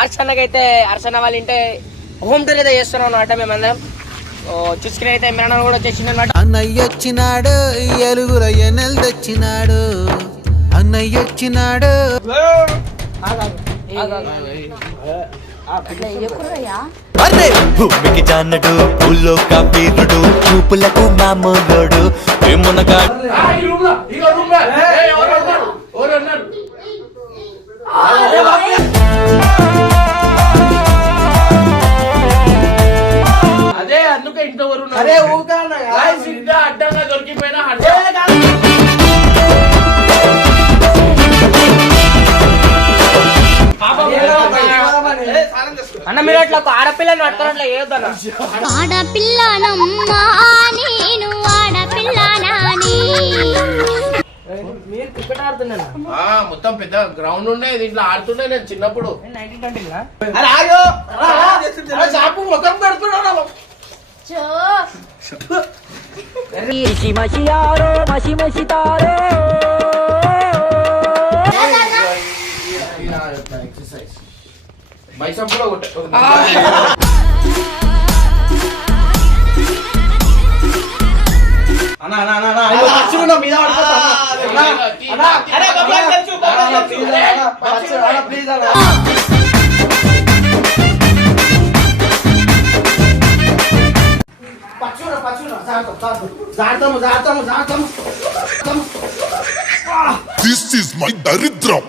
హర్షన్నకైతే హర్షన్న వాళ్ళ ఇంటే home tour అయితే చేస్తున్నాం అన్నమాట. మేమందరం చూసుకుని అయితే ఇమ్రాన్ కూడా వచ్చేసింది అనమాట. అన్నయ్య వచ్చినాడు ఎలుగుల ఎన్నెలు తెచ్చినాడు. అన్నయ్య వచ్చినాడు. అరే భూమికి జానడు పూల్లో కబీరుడు చూపులకు మామూలుడు ఏమునగా అదే అందుకే ఇంట్లో అడ్డంగా దొరికిపోయినా అన్న మీరు అట్లా ఆడపిల్లని పట్టుకుని అట్లా ఏదన్నా మీరు క్రికెట్ ఆడుతున్నా మొత్తం పెద్ద గ్రౌండ్ ఉండే దీంట్లో ఆడుతుండే నేను చిన్నప్పుడు 1920 ముఖం పెడుతున్నాడు exercise మైసంపులో This is my daridram.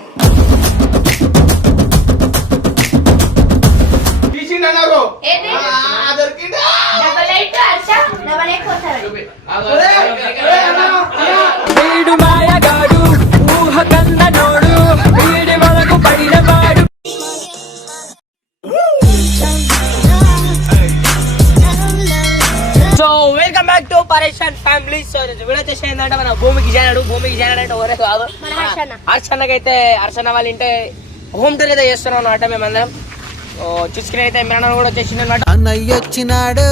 వీడు మాయగాడు ఊహ కన్ననోడు వీడి వరకు పడినవాడు. సో వెల్కమ్ బ్యాక్ టు పరేషాన్ ఫ్యామిలీ. సో వీడియో వచ్చేసి ఏంటంటే మన భూమికి జాయిన్ అంటే ఎవరే కాదు హర్షన్నకైతే హర్షన్న వాళ్ళ ఇంటే హోమ్ టూర్ అయితే చేస్తున్నాం అన్నమాట. మేమందరం చూసుకుని అయితే ఇమ్రాన్ కూడా వచ్చేసింది అనమాట. అన్నయ్య వచ్చినాడు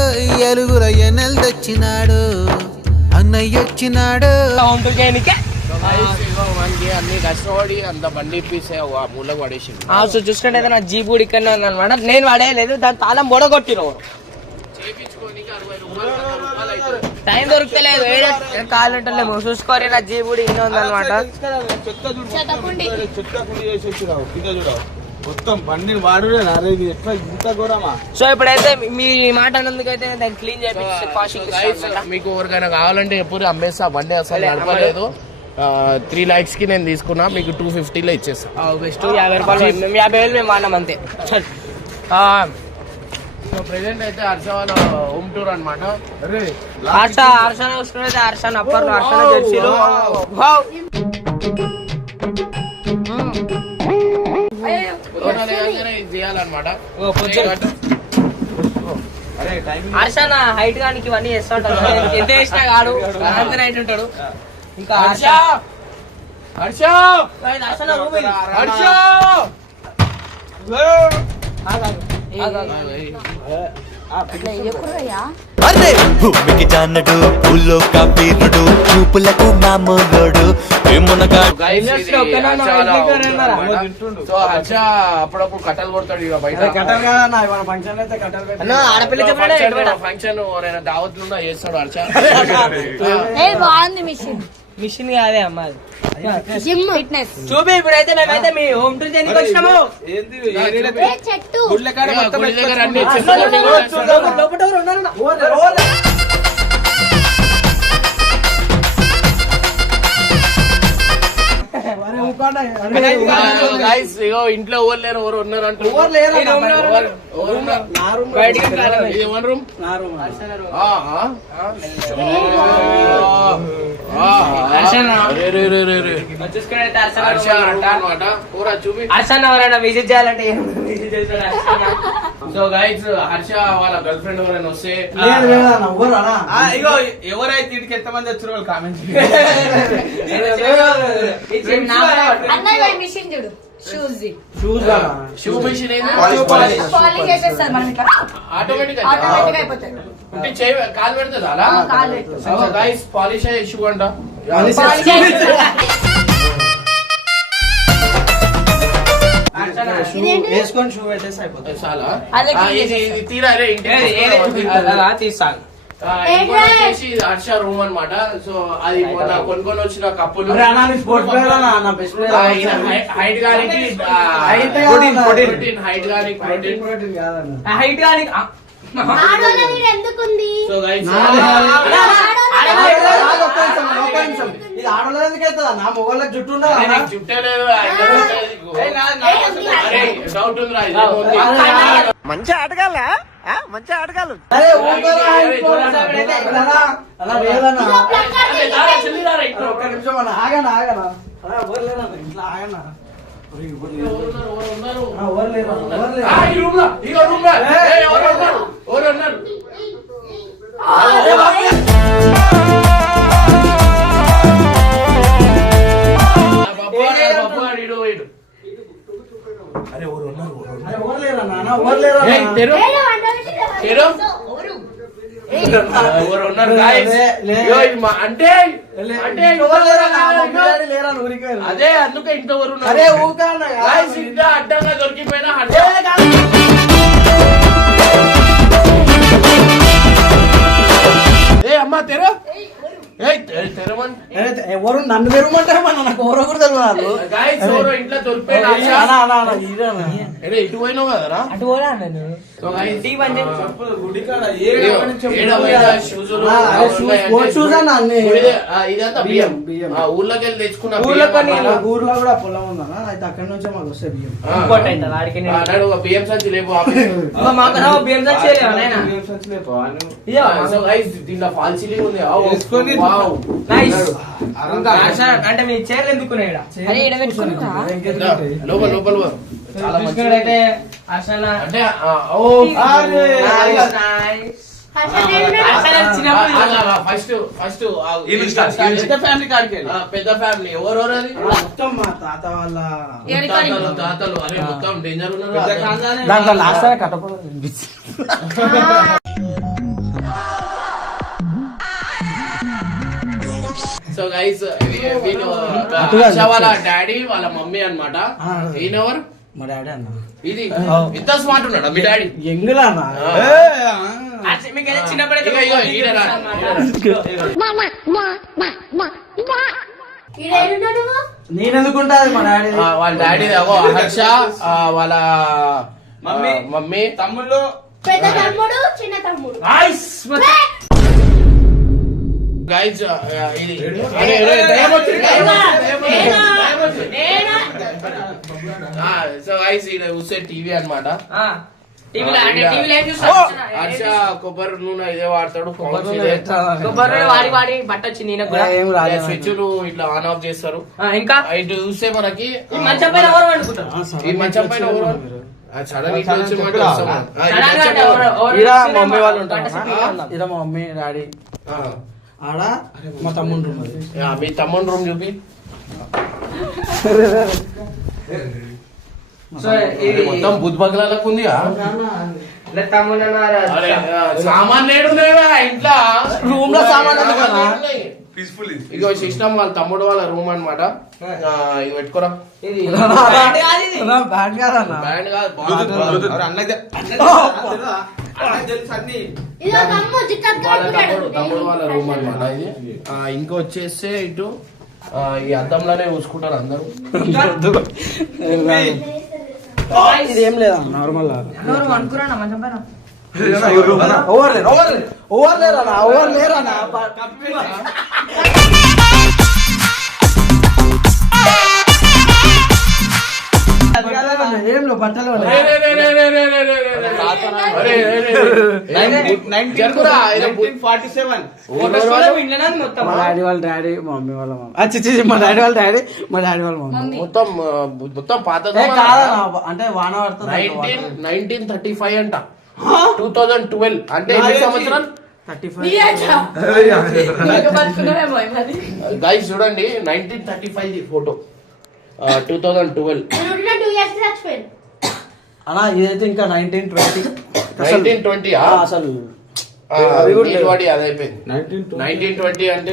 ఎలుగుల ఎన్నెలు తెచ్చినాడు. అన్నయ్య వచ్చినాడు హోమ్ టూర్ చేయడానికి అన్ని కష్టపడి అంత బండి ఇప్పిస్తే మూలకు పడేసి. సో చూసుకుంటే అయితే నా జీప్ కూడా ఇక్కడనే ఉంది అనమాట. నేను పడేయలేదు, దాని తాళం బొడగొట్టిన టైం దొరుకుతలేదు కాలు ఉంటలేము. చూసుకోరి నా జీప్ కూడా ఇన్ని ఉంది అనమాట. మొత్తం బండి వాడుడే ఎట్లా ఇంత ఘోరమా. సో ఇప్పుడైతే మీ మాట అన్నందుకైతే దాన్ని క్లీన్ చేసి మీకు ఎవరికైనా కావాలంటే ఎప్పుడు అమ్మేస్తా బండి అసలు నడపలేదు. 3 lakhs కి నేను తీసుకున్నా, మీకు 250లో ఇచ్చేస్తా. బెస్ట్ 50 రూపాయలు 50,000 మేము వాడినాం అంతే. సో ప్రెసెంట్ అయితే హర్ష వాళ్ళ హోమ్ టూర్ అనమాట. హర్ష చూసుకున్నైతే హర్ష అప్పర్లు హర్ష జెర్సీలు చేయాలన్నమాట. హర్షన హైట్ గానికి ఇవన్నీ చేస్తా ఉంటాడు. ఎంత వేసినా కాడు అంత హైట్ ఉంటాడు. ఇంకా హర్ష అరే భూమికి జానడు పూల్లో కబీరుడు చూపులకు మామూలుడు ఏమునగా సో హర్ష అప్పుడప్పుడు కట్టలు కొడతాడు ఇక బయట. ఫంక్షన్ ఎవరైనా దావత్లు చేస్తాడు హర్ష. మిషన్ కాదే అమ్మా చూపి. ఇప్పుడైతే మేమైతే మీ హోమ్ టూర్ చేయడానికి వచ్చినాము. ఇంట్లో ఎవరు లేరు, ఎవరు ఉన్నారు అంటే విజిట్ చేయాలంటే సో గైస్ హర్ష వాళ్ళ గర్ల్ ఫ్రెండ్ ఎవరైనా వస్తే ఎవరైతే ఇంటికి ఎంతమంది వచ్చారు వాళ్ళు కామెంట్ షూ మిషన్ ఆటోమేటిక్ కాలు పెడుతుంది అలా. గైస్ పాలిష్ అయ్యే షూ అంట. వేసుకొని షూ పెట్టేసి అయిపోతుంది. చాలా అదే ఇది తీరా రే ఇంటికి తీస్తాను. ఇంకోటి వచ్చేసి ఇది హర్ష రూమ్ అన్నమాట. సో అది మొన్న కొనుక్కొని వచ్చిన కప్పులు. స్పోర్ట్స్ ప్లేయర్ అన్న బెస్ట్ హైట్ గారికి హైట్ గారికి ప్రోటీన్. హైట్ కానీ ఎందుకుంది సో గైస్ ఇది ఆడలేదు ఎందుకైతుందా నా మొగోళ్ళకి జుట్టు ఉండదా చుట్టే లేదు డౌట్ ఉందిరా మంచి ఆటగాళ్ళ మంచి ఆటగాళ్ళు. అరే అలా లేదన్నా ఒక్క నిమిషం అన్న ఆగనా ఎవరు లేదన్నా ఇంట్లో ఆగనా అంటే అదే అందుకే ఇంట్లో అరే ఊకా అడ్డంగా దొరికిపోయినా ఏ అమ్మా తెర ఎవరు నన్ను తెరవమంటారు మన నాకు ఎవరో కూడా తెలియదు ఇంట్లో దొరికిపోయినా ఇటు పోయినావు కదరా అటు పోలా నేను ఇదంతా బియ్యం ఊర్లోకి వెళ్ళి తెచ్చుకున్నా ఊర్లో కూడా పొలం ఉందన్న అయితే అక్కడి నుంచే మాకు వస్తే బియ్యం బియ్యం సంచి లేపు దీంట్లో ఫాల్ సీలింగ్ ఉంది అంటే మీ చీరలు ఎందుకున్నాయి లోపల లోపల చాలా అయితే అసలు అంటే పెద్ద ఫ్యామిలీ ఎవరు అది మొత్తం మా తాత వాళ్ళ తాతలు అరే మొత్తం డేంజర్ ఉన్నారు దాంట్లో లాస్ట్ కట్టపడ సో గైస్ వీళ్ళు వాళ్ళ డాడీ వాళ్ళ మమ్మీ అన్నమాట. ఈయనెవరు మా డాడీ అన్న ఇది ఇంత స్మార్ట్ ఉన్నాడా మీ డాడీ ఎంగులా అన్న నేనెందుకుంటా మా డాడీ వాళ్ళ డాడీ హర్ష వాళ్ళ మమ్మీ తమ్ముళ్ళు పెద్ద తమ్ముడు చిన్న తమ్ముడు గైస్ ఇది సో గైస్ ఇది చూసే టీవీ అన్నమాట. హర్ష కొబ్బరి నూనె ఇదే వాడతాడు. కొబ్బరి వాడి వాడి బట్ట వచ్చింది స్విచ్లు ఇట్లా ఆన్ ఆఫ్ చేస్తారు. ఇంకా ఇటు చూస్తే మనకి మంచం పైన ఎవరు అనుకుంటారు ఈ మంచం పైన మమ్మీ వాళ్ళు ఉంటారు ఇదా మా మమ్మీ డాడీ ఆడ మా తమ్ముడు రూమ్ మీ తమ్ముడు రూమ్ చూపి. మొత్తం బుద్ధ బగలాలకు ఉంది. సామాన్ లేడు ఇంట్లో రూమ్ లో సామాన్ ఇగో సిస్టమ్ వాళ్ళ తమ్ముడు వాళ్ళ రూమ్ అన్నమాట. ఇది పెట్టుకోరా బ్యాండ్ కాదన్న బ్యాండ్ కాదు తమ్ముడు వాళ్ళ రూమ్ అన్నమాట ఇది. ఇంకా వచ్చేస్తే ఇటు ఈ అద్దంలోనే చూసుకుంటారు అందరూ. ఇది ఏం లేదా నార్మల్ అనుకురా మంచం పైన ఓవర్ లేరన్నా ఏం బట్టలు మా డాడీ వాళ్ళ డాడీ మా మమ్మీ వాళ్ళ మమ్మీ మా డాడీ వాళ్ళ డాడీ మా డాడీ వాళ్ళ మమ్మీ మొత్తం పాత అంటే వాన పడుతుంది 1935 అంట 2012 అంటే ఎన్ని సంవత్సరాలు గైస్ చూడండి 1935 ఫోటో 2012 అలా ఇదైతే ఇంకా 1920 అసలు అది అయిపోయింది 1920 అంటే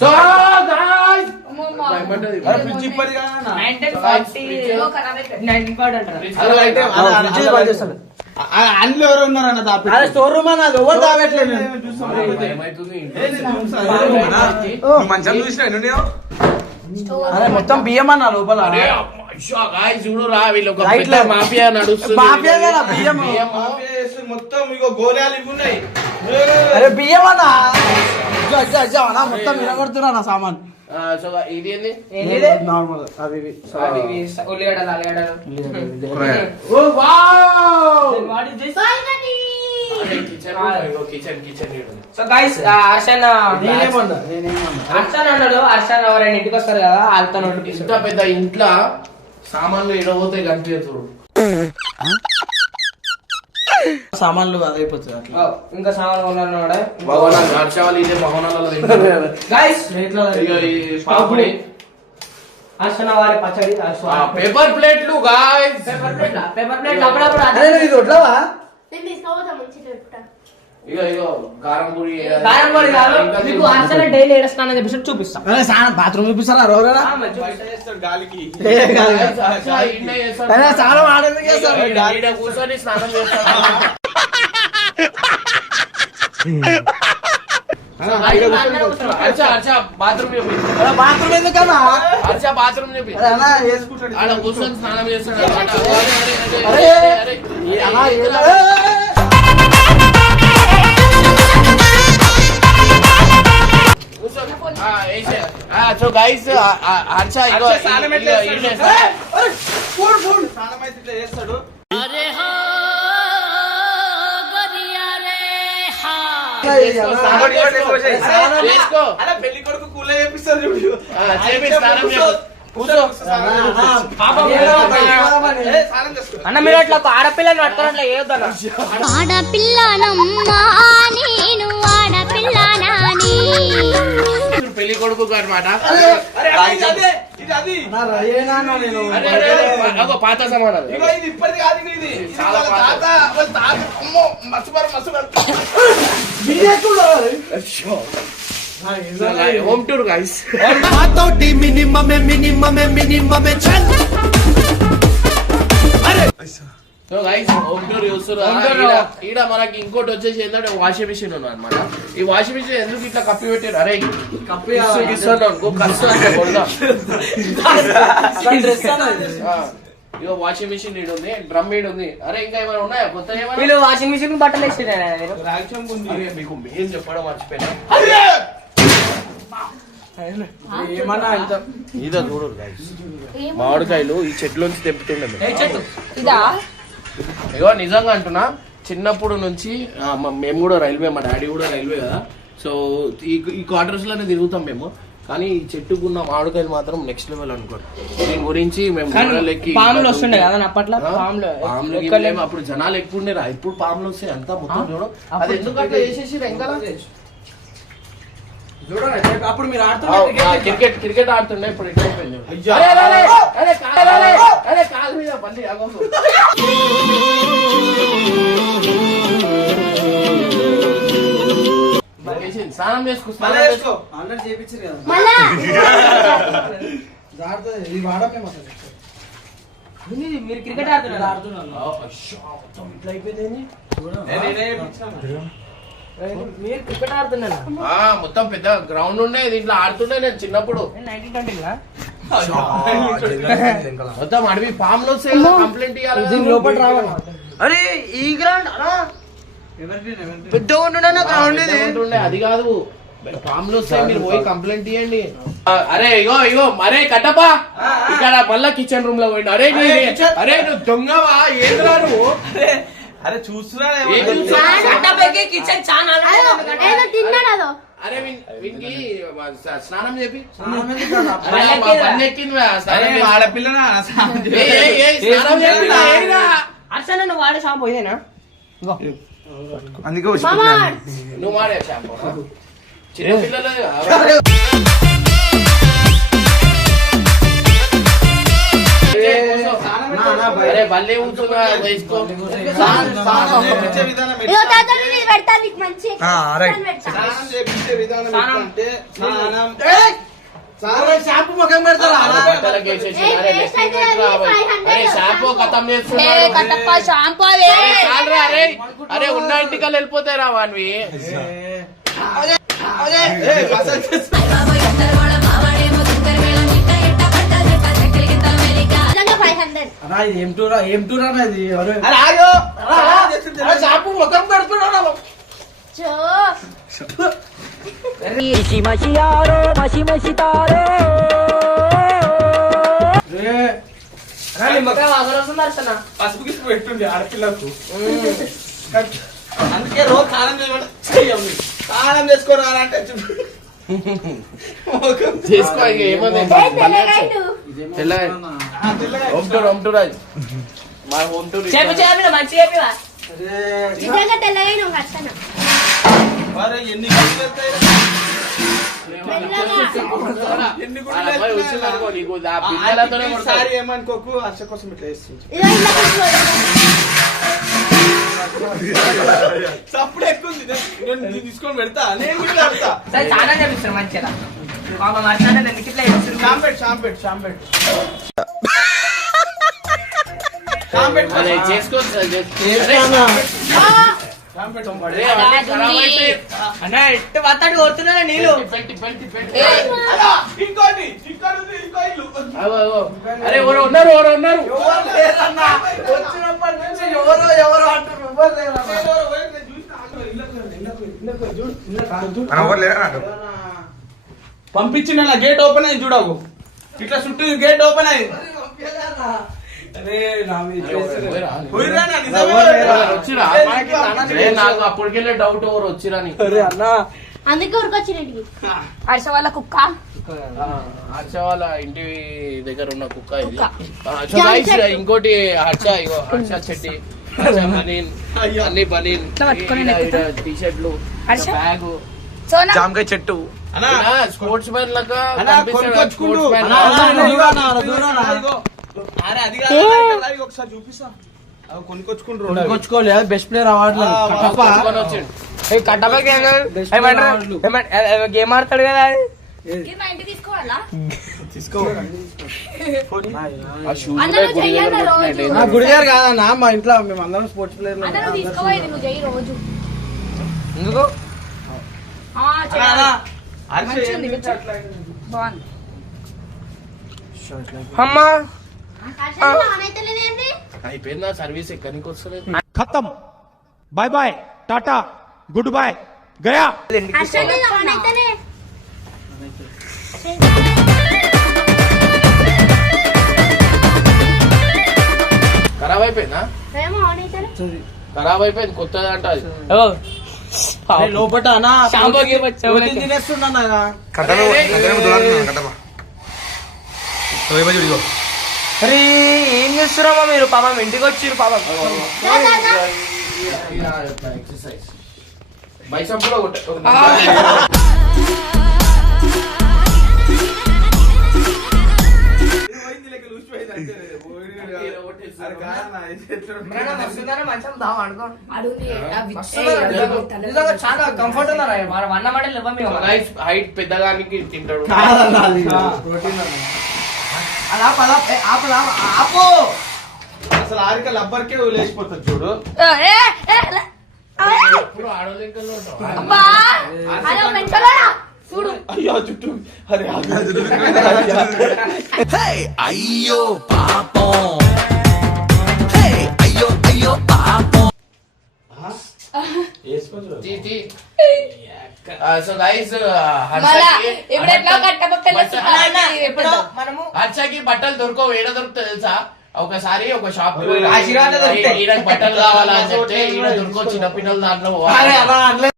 సో guys, భయపడ్డది. ఫ్రిడ్జ్ ఇప్పటి కదా అన్న. 1940 అంటారు. అందులో ఎవరు ఉన్నారన్న దాపి స్టోర్ రూమ్ అన్న, అది ఎవరు దాపెట్టలేదు. ఏమైతుంది? మంచిగా చూసినా అరే మొత్తం బియ్యం అన్న లోపల. అరే అయ్యో, guys చూడురా, వీళ్ళు ఒక Right పెద్ద లో. మాఫియా నడుస్తుంది. మాఫియా కదా, బియ్యం. మొత్తం ఇగో గోళాలు ఇవి ఉన్నాయి. అరే బియ్యం అన్న, అన్న మొత్తం వినగొడుతున్నా నా సామాన్. సో ఇది ఏంది? ఏంటిది? నార్మల్ అవి ఇవి. అవి ఇవి ఉల్లిగడ్డలు, అల్లిగడ్డలు. Oh wow! What is this? Finally! Kitchen so guys Harshan నేనేమన్నా హర్షన్ అన్నాడు. హర్షన్ ఎవరైనా ఇంటికి వస్తారు కదా, వాళ్ళతో ఇంత నోటిఫికేషన్. పెద్ద ఇంట్లో సామాన్లు ఎడబోతాయి కనిపించదు. సామాన్లు అదైపోతుంది అట్లా. ఇంకా సామాన్ కొన్నాడు భవనాలు నడిచేవాళ్ళు ఇదే భవనాలలో గైస్. పాపడి హర్షన్ వారి పచ్చడి, పేపర్ ప్లేట్లు గాయ్స్. పేపర్ ప్లేట్ అప్పుడప్పుడు అరే ఇది వడ్లవా? నేను తీసుకోపోతా మంచిగా చెప్తా. ఇగో కారం పొడి కారం పొడి కాదు, మీకు హర్షన్ డైలీ ఏడుస్తానని చెప్పేసి చూపిస్తాం. అరే బాత్రూమ్ చూపిస్తారా రోగరా? గాలికి చాలా ఆడేందుకు చేస్తారు. కూర్చొని స్నానం చేస్తాను. బాత్రూమ్ చెప్పి బాత్రూమ్ ఎందుకన్నా? బాత్రూమ్ చెప్పి అరే అన్న వేసుకుంటాడు. ఆడ కూర్చొని స్నానం చేస్తాడు. అరే అన్న సో గైస్ హర్ష ఇగో స్నానం ఎట్లా చేస్తాడు? చేసుకో. అలా పెళ్లి కొడుకు కూలే చేపిస్తారు చూడు. చేపి స్నానం చేపి. స్నానం చేసుకో. అన్న మీరు అట్లా ఒక ఆడపిల్లని పట్టుకొని అట్లా చేయొద్దన్న. ఆడపిల్లనమ్మా నేను ఆడపిల్లనాని. పెళ్లి కొడుకు అనమాట. అరే ఇది అదే, ఇది అది. పాత సమానం. ఇగో ఇది ఇప్పటిది కాదు, ఇది ఇది చాలా వాళ్ళ తాత, వాళ్ళ తాత. అమ్మో మస్తుబారు. Home tour guys. మాతోటి మినిమమే మినిమమే మినిమమే చల్. సో గైస్ హోమ్ టూర్ చూస్తున్నారు. ఈడ మనకి ఇంకోటి వచ్చేసి ఏంటంటే వాషింగ్ మిషన్ ఉన్నది అనమాట. ఈ వాషింగ్ మిషన్ ఎందుకు ఇట్లా కప్పి పెట్టారు? అరే ఇగో వాషింగ్ మిషన్ ఈడు ఉంది, డ్రమ్ ఈడు ఉంది. అరే ఇంకా ఏమైనా ఉన్నాయా కొత్త? ఏమైనా వీళ్ళు వాషింగ్ మిషన్ బట్టలు వేసిరా? మీకు మెయిన్ చెప్పడం మర్చిపోయినా. ఏమన్నా ఇదో చూడు గైస్, మామిడికాయలు ఈ చెట్లోంచి తెంపుతుండే మేము. ఇదా? ఇగో నిజంగా అంటున్నా, చిన్నప్పుడు నుంచి మేము కూడా రైల్వే, మా డాడీ కూడా రైల్వే కదా. సో ఈ క్వార్టర్స్ లోనే తిరుగుతాం మేము. కానీ ఈ చెట్టుకున్న మామిడికాయలు మాత్రం నెక్స్ట్ లెవెల్ అనుకోండి. దీని గురించి మేము పాములు వస్తుండే కదా అప్పట్లో. పాములు అప్పుడు జనాలు ఎక్కువ ఉండేరా, ఇప్పుడు పాములు వస్తాయి అంతా మొత్తం చూడు. అది ఎందుకు అట్లా చేసేసి ఇంకా చూడండి అప్పుడు మీరు ఆడుతున్నారు క్రికెట్ ఆడుతుండే, ఇప్పుడు ఇట్లా అయిపోయింది. అరే కాలు మీద పల్లి స్నానం చేసుకో. ఆల్రెడీ చేపించారు కదా. మళ్ళా జాగ్రత్త, ఇది వాడమే మొత్తం. మీరు క్రికెట్ ఆడుతున్నారు. ఇట్లా అయిపోయింది. మీరు క్రికెట్ ఆడుతున్నారు. మొత్తం పెద్ద గ్రౌండ్ ఉండే, దీంట్లో ఆడుతుండే నేను చిన్నప్పుడు. 1920 మొత్తం అడవి పాములు వస్తే కంప్లైంట్ ఇవ్వాలి. లోపల రావాలి. అరే ఈ గ్రౌండ్ పెద్ద గ్రౌండ్ ఇది. ఉంటుండే అది కాదు, పాములు వస్తాయి, మీరు పోయి కంప్లైంట్ ఇవ్వండి. అరే ఇగో మరే కట్టపా, ఇక్కడ మళ్ళా కిచెన్ రూమ్ లో పోయిండు. అరే నువ్వు దొంగవా? ఏంద్రా నువ్వు? అరే చూస్తున్నా కిచెన్ చాలా ఏదో తిన్నాడో. అరే వీనికి స్నానం చెప్పి ఆడపిల్లనా అర్చన నువ్వు వాడే షాంపూ ఇదేనా? అందుకే నువ్వు వాడే షాంపూ చిన్న పిల్లలు. అరే బల్లే ఉంటున్నా వేసుకో. ఇగో తాత ఇది పెడతా నీకు మంచి స్నానం చేపించే విధానం స్నానం. ఎట్లంటే స్నానం షాంపూ ముఖం పెడతారా బట్టలకు వేసేసి, అరే నెక్స్ట్ వీక్ రా బాయ్. అరే షాంపూ ఖతం చేస్తున్నాడు. కట్టప్ప షాంపూ అరే చాలురా, అరే అరే ఉన్న ఇంటికల్ వెళ్ళిపోతాయి రా వాన్వి. మసాజ్ చేస్తా. నిజంగా 500 అన్నా ఇది ఏం టూరా అన్నా ఇది ఎవరు అరే ఆగు. అరే షాంపూ ముఖం పెడుతున్నాడు చో పసుపు గిసుపు పెట్టుండే ఆడపిల్లకు అందుకే రోజు స్నానం చేయమని స్నానం చేసుకోరాలంటే చేసుకో ఇక ఏమన్నా తెల్ల హోమ్ టూర్ మా హోమ్ టూర్ చెప్పి చెప్పిన మంచి చెప్పివా నిజంగా తెల్లగా నువ్వు కట్టను ఎన్ని గుళ్ళు వెళ్తాయి? ఎన్ని గుళ్ళు అబ్బాయి వెళ్తాయి? వచ్చిందనుకో నీకు ఆ పిల్లలతోనే కొడతాడు. సారి ఏమనుకోకు హర్ష కోసం ఇట్లా వేస్తుంది ఇదో ఇలా కూర్చో. చప్పుడు ఎక్కువ ఉంది. నేను తీసుకొని పెడతా నేను కూడా పెడతా సరే చాలా చెప్పిస్తారు మంచిగా పాప మర్చానే ఎందుకు ఇట్లా చేస్తారు? షాంపెట్ అరే చేసుకోవచ్చు సార్, అరే అవన్నీ ఖరాబ్ అయితాయి. అన్న ఎట్టు వస్తాడు కొడుతున్నా నీళ్ళు పెట్టి ఇంకోటి ఇంకో ఇల్లు అగో, అగో. అరే ఎవరు ఉన్నారు వచ్చినప్పటి నుంచి ఎవరు అంటారు ఎవరు లేరు పంపించిన గేట్ ఓపెన్ అయింది చూడవు ఇట్లా చుట్టూ గేట్ ఓపెన్ అయింది అరే నా మీద చేస్తారు. పోయిరా నా నిజమే ఎవరు వచ్చిరా? ఏ, నాకు అప్పటికెళ్ళే డౌట్ ఎవరు వచ్చిరా అని. అరే అన్నా అందుకే ఉరికొచ్చిన ఇంటికి హర్ష వాళ్ళ కుక్క హర్ష వాళ్ళ ఇంటి దగ్గర ఉన్న కుక్క ఇది. కుక్క. సో guys, ఇంకోటి హర్ష చెట్టి బనీన్ అన్ని బనీన్ టీ షర్ట్లు బ్యాగ్ జామకాయ చెట్టు స్పోర్ట్స్ మ్యాన్ లాగా అన్నా, కనిపిస్తాడు. కొనుక్కొచ్చుకుంటూ. స్పోర్ట్స్ మ్యాన్ అన్నా, లాగా. అదిగో. అరే అది కాదు అన్నా, ఇదిగో ఒకసారి చూపిస్తా అవి కొనుక్కొచ్చుకుంటారు కొనుక్కొచ్చుకోలేదు బెస్ట్ ప్లేయర్ అవార్డు కొనుక్కొని వచ్చిండు. కట్టపకి గేమ్ ఆడతాడు కదా అది. మా ఇంటికి తీసుకోవాలా ఆ shoes అన్న, లే నువ్వు గుడి దగ్గర చెయ్యన్న కొట్టినట్టు రోజు. నా గుడి గారు కాదన్నా మా ఇంట్లో మేము అందరం స్పోర్ట్స్ ప్లేయర్ అన్న నువ్వు తీసుకోవాలి నువ్వు చెయ్యి రోజు ఎందుకు బాగుంది అమ్మా అయితే లేదేంటి అయిపోయిందా సర్వీస్ ఎక్కడికి వస్తలేదు. खत्म bye bye tata goodbye गया హర్షని ఆనైతేనే ఖరాబ్ అయిపోయిందా? ఏమో ఆనైతేనే ఖరాబ్ అయిపోయింది కొత్తది అంట అది. లోపట అన్నా షాంపూ గేమ్ వచ్చావు. తినేస్తున్నా అరే ఏం చేస్తున్నామా మీరు పాపం ఇంటికి వచ్చిర్రు పాపం ఎక్సర్సైజ్ బైసప్ కూడా కొట్ట నిజంగా చాలా కంఫర్ట్ ఉన్నారా వన్ మాట లేవా హైట్ పెద్దగానికి తింటాడు. అసలు ఆరిక లబ్బర్కే లేచిపోతుంది చూడు ఎప్పుడు ఆడోలింకల్లో ఉంటావా? చూడు అయ్యో చుట్టూ అరే అయ్యో పాపం అయ్యో అయ్యో పాపం తీ, తీ. సో గైస్ మనము హర్షకి బట్టలు దొరకవు, ఏడ దొరుకుతాయి తెలుసా? ఒకసారి ఒక షాప్ ఆశీర్వాదం దొరుకుతాయి. ఈయనకి బట్టలు కావాలా అని చెప్తే ఈయన దొరకవు చిన్న పిల్లల దాంట్లో పోవాలి.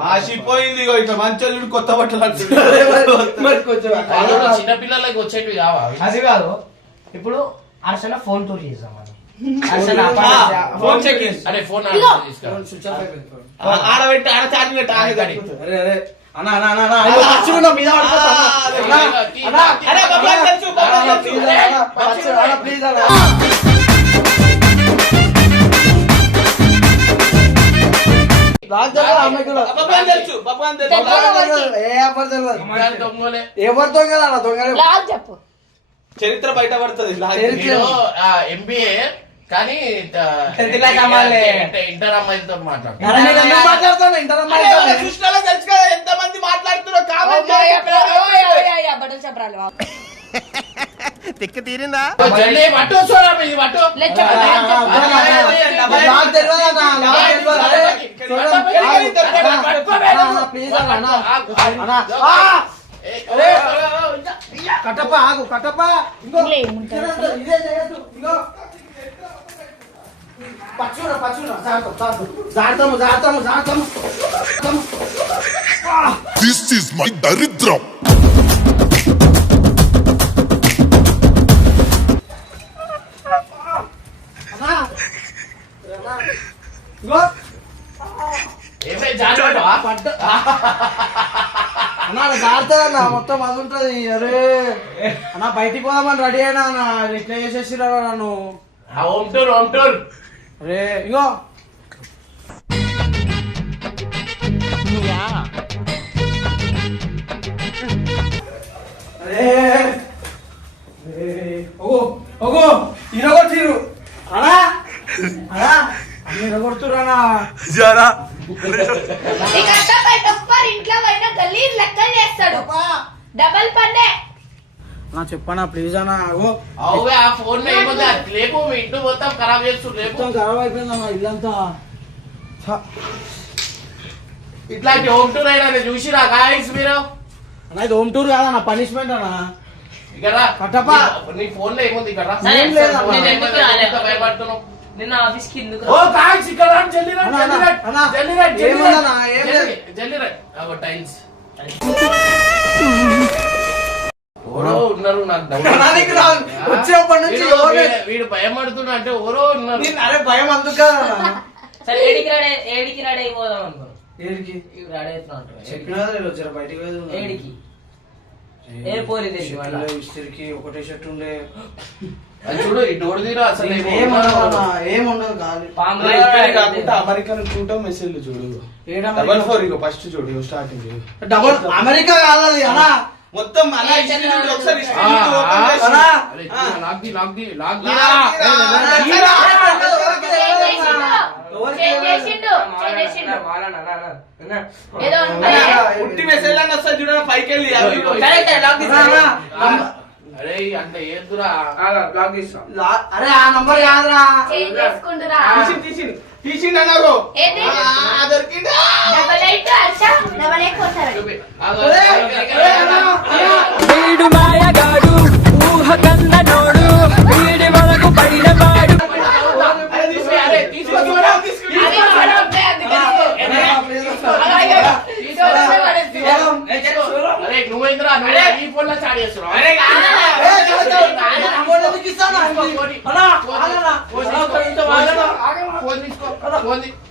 మాసిపోయింది ఇగో ఇట్లా మంచోళ్ళు కొత్త బట్టలు వాళ్ళు కూడా చిన్న పిల్లలకి వచ్చేటివి కావా అవి? అది కాదు ఇప్పుడు హర్షణ ఫోన్ టూర్ చేద్దాం మనం ఫోన్ చెక్ అరే ఫోన్ తీసుకురా. ఆడబెట్టి ఆడ చార్జింగ్ పెట్టి ఆడ గాడి. అన్నా అన్నా అన్నా అయ్యో మర్చిపోయినా మీద పడిపోతా. అన్నా, అరే బాబా తెలుసు బాబా తెలుసు ప్లీజ్ అన్నా నాకు తెలియదు అమ్మాయికి కూడా. బబ్బుగాని తెలుసు బబ్బుగాని తెలుసు ఏ అబ్బాయి తెలియదు. ఇద్దరు దొంగలే. ఎవరు దొంగలు అన్న దొంగలు? లాగ్ చెప్పు. చరిత్ర బయట పడుతుంది నేను ఎంబీఏ కానీ ఇంటర్ అమ్మాయిలతో మాట్లాడు. అరే నేను ఎందుకు మాట్లాడతాను ఇంటర్ అమ్మాయితో? కృష్ణలో తెలుసు కదా ఎంత మంది మాట్లాడుతున్నారో కామెంట్ బట్టలు చెప్పరాలి బాబు. జల్దీ పట్టు చూడమ్మా, ఇది పట్టు. లేదు చెప్పు, లాగ్ చెప్పు. నాకు తెలియదు అన్న, నాకు తెలియదు. అరే అన్న, ప్లీజ్ అన్న, అన్న. అన్న, ఆ! అరే కట్టప్ప ఆగు కట్టప్ప. ఇంకో ఇందులో ఏముంటుంది? ఇదే చేయొద్దు. ఇంకో పచ్చురా జాడతాము. This is my daridram. ఇంకో ఏమే జాగ్రత్త. అన్న జాగ్రత్త మొత్తం అది ఉంటది. అరే అన్న బయటికి పోదామని రెడీ అయినా అన్న, ఇట్లా చేసేసిరా నన్ను. Home tour. అరే ఇంకో అరే ఓగో ఇరగొట్టిరు అనా ఇరగొడుతురానా ఇక అట్ట బయట ఒక్కరు ఇంట్లో బయట గలీజ్ లెక్క చేస్తాడు. డబల్ పన్నే. చెప్పనా ప్లీజ్ అన్నా. అవువే ఆ ఫోన్ లేపు, మీ ఇంటి మొత్తం ఖరాబ్ చేస్తు లేపు. మొత్తం ఖరాబ్ అయిపోయిందమ్మా ఇల్లంతా. ఇట్లాంటి హోమ్ టూర్ అయినా చూసిరా గాయస్ మీరు? అన్న ఇది హోమ్ టూర్ కాదన్న, పనిష్మెంట్ అన్న. ఇక్కడ కట్టప్ప. నీ ఫోన్ లో ఏముంది ఇక్కడ? ఏం లేదమ్మా. నేను ఎందుకు రాలే? ఎంత భయపడుతున్నావు? నిన్న ఆఫీస్ కి ఎందుకు ఓ గాయస్ ఇక్కడ రండి, జల్దీ రండి, అన్న, జల్దీ రండి, అన్న, జల్దీ రండి, జల్దీ ఏముందన్న, రండి, ఏం జల్దీ, లేదు. జల్దీ రండి. అగో టైల్స్ ఎవరో ఉన్నారు నాకు డౌట్. కణానికి రాదు. వచ్చినప్పటి నుంచి ఎవరు వీడు భయపడుతున్నా అంటే ఎవరో ఉన్నారు. అరే భయం అందుకు కాదన్న. సరే ఏడికి రెడీ అయిపోదాం అనుకో. ఏడికి రెడీ అవుతున్నా చెప్పినా లేదు జర బయటికి పోయేది ఉంది. ఏడికి ఏ పోరి తెచ్చి మళ్ళా ఇస్త్రీకి ఒకటే షర్ట్ ఉండే. అది చూడు ఈ డోర్ తీరా అసలు ఏముండదు కాదు. అమెరికన్ చూడటం మెసేజ్ చూడు. ఏడ 44 ఇగో ఫస్ట్ చూడు స్టార్టింగ్ డబుల్ అమెరికా కాదు అది అన్నా. మొత్తం అలా ఇచ్చింది చూడు ఒకసారి అన్నా. చేసిండు. ఏదో పుట్టి మెసేజ్ అని వస్తుంది చూడ పైకి వెళ్ళి అరే అంటే ఏందురా అరే ఆ నంబర్ కాదురా. చేంజ్ చేసుకుంటురా. తీసిండు అన్నారు. ఏంటి? దొరికిందా డబల్ ఎయిట్ అచ్చా డబల్ ఎయిట్ కొట్టారు. వీడు మాయగాడు ఊహ కన్ననోడు వీడి వరకు పడినవాడు. నువ్వేంద్రా ఈ ఫోన్ లో చాట్ చేస్తున్నావు? ఫోన్ తీసుకో, ఫోన్ తీసుకో.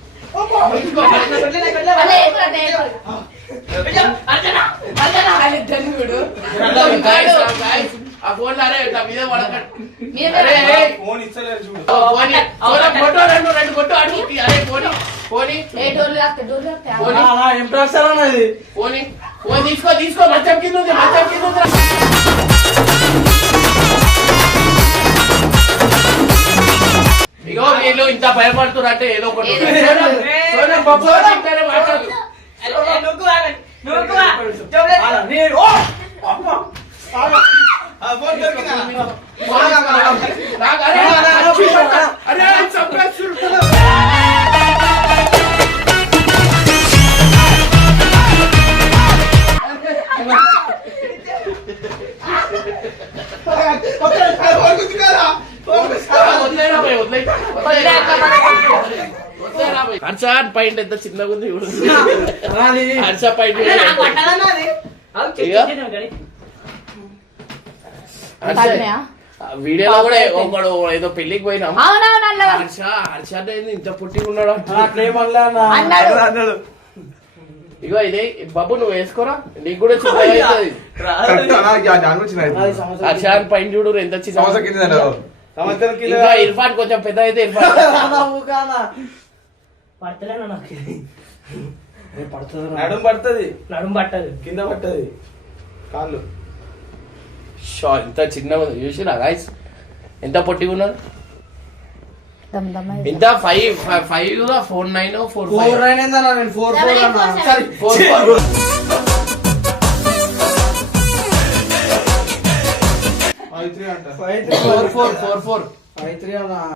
ఆ ఫోన్ లో అరే మీద పడకండి. ఫోన్ ఇస్తలేదు చూడు. ఫోటో రెండు కొట్టు అడుగు. అరే పోనీ పోనీ ఏం ప్రశ్న అన్నది? పోనీ ఫోన్ తీసుకో మంచం కింద ఉంది, మంచం కింద ఉంది. ఇగో వీళ్ళు ఇంత భయపడుతున్నారు అంటే ఏదో ఒకటి మాట్లాడు. ఫోన్ దొరికిందా అరే చంపేస్తున్నారు. హర్షాన్ పైంట్ ఎంత చిన్నగా ఉంది హర్ష పైంట్. వీడియోలో కూడా ఒకడు ఏదో పెళ్లికి పోయినాం. హర్ష అనేది ఇంత పుట్టి ఉన్నాడు. ఇగో ఇదే బాబు నువ్వు వేసుకోరా, నీకు కూడా చిన్న హర్షాన్ పైన చూడు ఎంత చిన్న. ఇంకా ఇర్ఫాన్ కొంచెం పెద్ద అయితే ఇర్ఫాన్ పడుతుంది నడుము పడుతుంది, నడుము పట్టదు. కింద పట్టది కాళ్ళు. షా ఇంత చిన్న చూసిరా గాయస్, ఎంత పొట్టిగా ఉన్నారు. ఇంత 5 4'9" 4'5" 4'9" ఏందన్నా, నేను 4'4" అన్నా. 4'4" 5'3" అంట. 5'3" 4'4" 5'3" అన్నా.